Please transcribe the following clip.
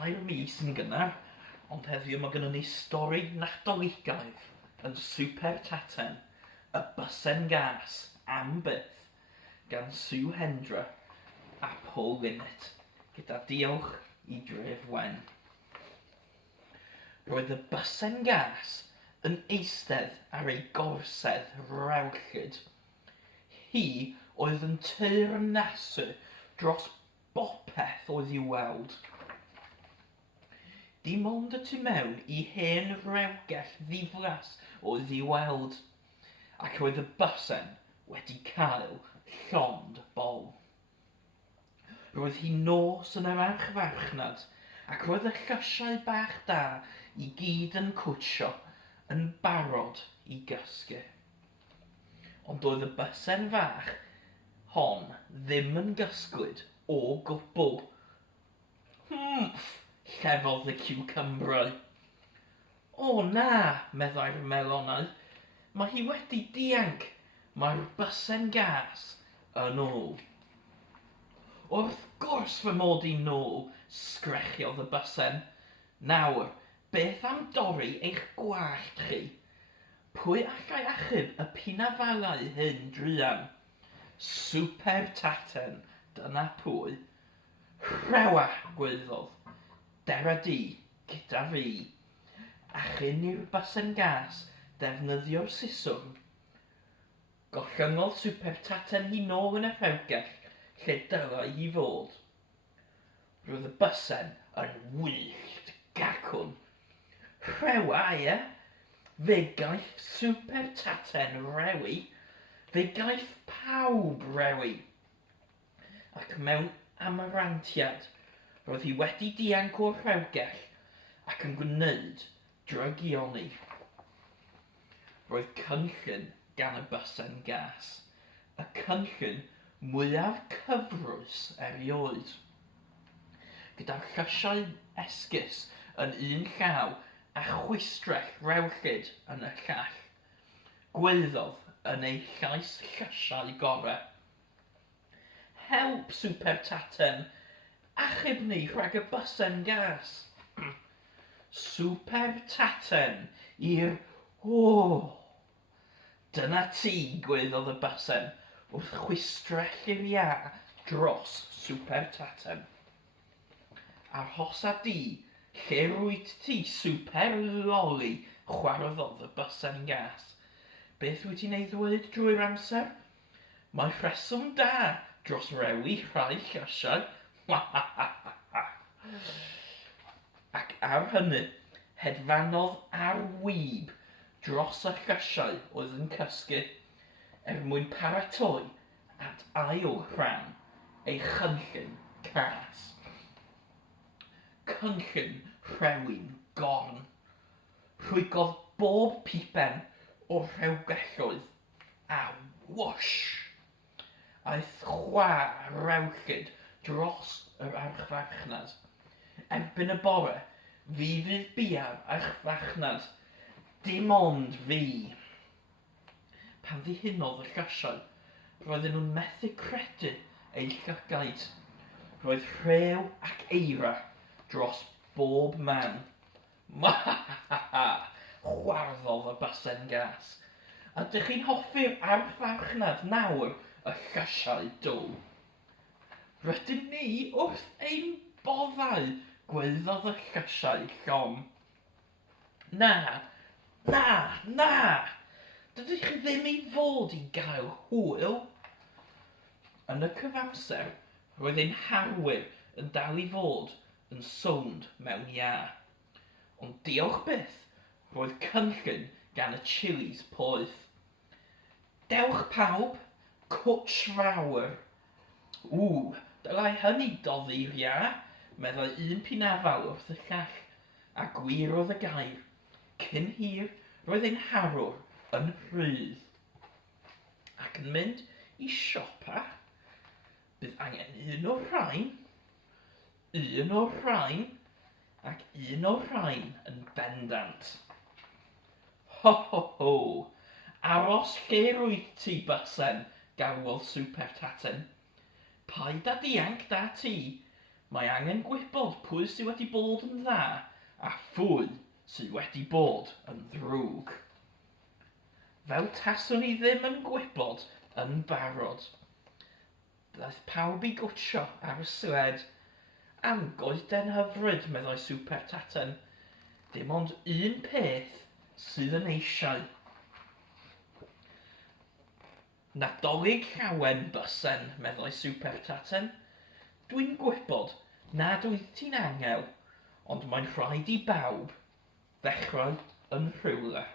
tair mis yn gynnar, ond heddiw mae gennym ni stori nadoligaidd yn Supertaten, y Bysen Gas am Byth gan Sue Hendra a Paul Linnet, gyda diolch i Dref Wen. Roedd y Bysen Gas yn eistedd ar ei gorsedd rhewllyd. Hi oedd yn teyrnasu dros bopeth oedd i'w weld. Dim ond y tu mewn i hen rewgell ddiflas oedd i'w weld, ac oedd y bysen wedi cael llond bol. Roedd hi nos yn yr archfarchnad, ac roedd y llysiau bach da i gyd yn cwtsio, yn barod i gysgu. Ond oedd y bysen fach hon ddim yn gysglyd o gwbl. Llefodd y ciwcymbrau. O na, meddai'r melonau, mae hi wedi dianc. Mae'r Bysen Gas yn ôl. Wrth gwrs fy mod i nôl, sgrechiodd y bysen. Nawr, beth am dorri eich gwallt chi? Pwy allai achub y pinafalau hyn druan? Supertaten, dyna pwy. Rhewa, gwaeddodd. Dera di, gyda fi. Achyn i'r Bysen Gas defnyddio'r siswrn. Gollyngodd Supertaten hi nôl yn y rhewgell, lle dylai hi fod. Roedd y bysen yn wyllt gacwn. Rhewa, ie? Fe gaeth Supertaten rewi. Fe gaeth pawb rewi. Ac mewn amarantiad, roedd hi wedi dianc o'r rhewgell ac yn gwneud drygioni. Roedd cynllun gan y Bysen Gas, y cynllun mwyaf cyfrwys erioed. Gyda'r llysiau esgus yn un llaw a chwistrell rhewllyd yn y llall. Gwaeddodd yn ei llais llysiau gorau. Help, Supertaten! Achub ni rhag y Bysen Gas! Supertaten i'r... O! Dyna ti, gwaeddodd y bysen, wrth chwistrell i'r ia dros Supertaten. Arhosa di, lle rwyt ti, super loli, chwaraeodd y Bysen Gas. Beth wyt ti'n ei ddweud drwy'r amser? Mae rheswm da dros rewi rhai llysiau. Ac ar hynny, hedfanodd ar wyb dros y llysiau oedd yn cysgu mwyn paratoi at ail rhan ei chynllun cas. Cynllun rhewyn gorn. Rhwygodd bob pipen o'r rhewgelloedd a whoosh! Aeth chwa rhewllyd dros yr archfarchnad. Erbyn y bore, fi fydd bia'r archfarchnad, dim ond fi. Pan ddihunodd y llysiau, roedden nhw'n methu credu eu llygaid. Roedd rhew ac eira dros bob man. Chwarddodd y Bysen Gas. Ydych chi'n hoffi'r archfarchnad nawr y llysiau dwl? Rydyn ni wrth ein boddau, gwaeddodd y llysiau llom. Na! Dydych chi ddim ei fod i gael hwyl? Yn y cyfamser, roedd ein harwyr yn dal i fod yn sownd mewn ia. Ond diolch byth, roedd cynllun gan y chilis poeth. Dewch pawb, cwtsh fawr. Dylai hynny doddi'r ia, meddai un pinafal wrth y llall, a gwir oedd y gair. Cyn hir, roedd ein harwr yn rhydd. Ac yn mynd i siopa, bydd angen un o'r rhain, ac un o'r rhain yn bendant. Ho! Aros lle rwyt ti, bysen, galwodd Supertaten. Paid â dianc da ti, Mae angen gwybod pwy sydd wedi bod yn dda a phwy sydd wedi bod yn ddrwg. Fel taswn i ddim yn gwybod yn barod. Daeth pawb i gwtsio ar y sled. Am goeden hyfryd, meddai Supertaten. Dim ond un peth sydd yn eisiau. Nadolig llawen bysen, meddai Supertaten. Dwi'n gwybod nad wyt ti'n angel, ond mae'n rhaid i bawb ddechrau yn rhywle.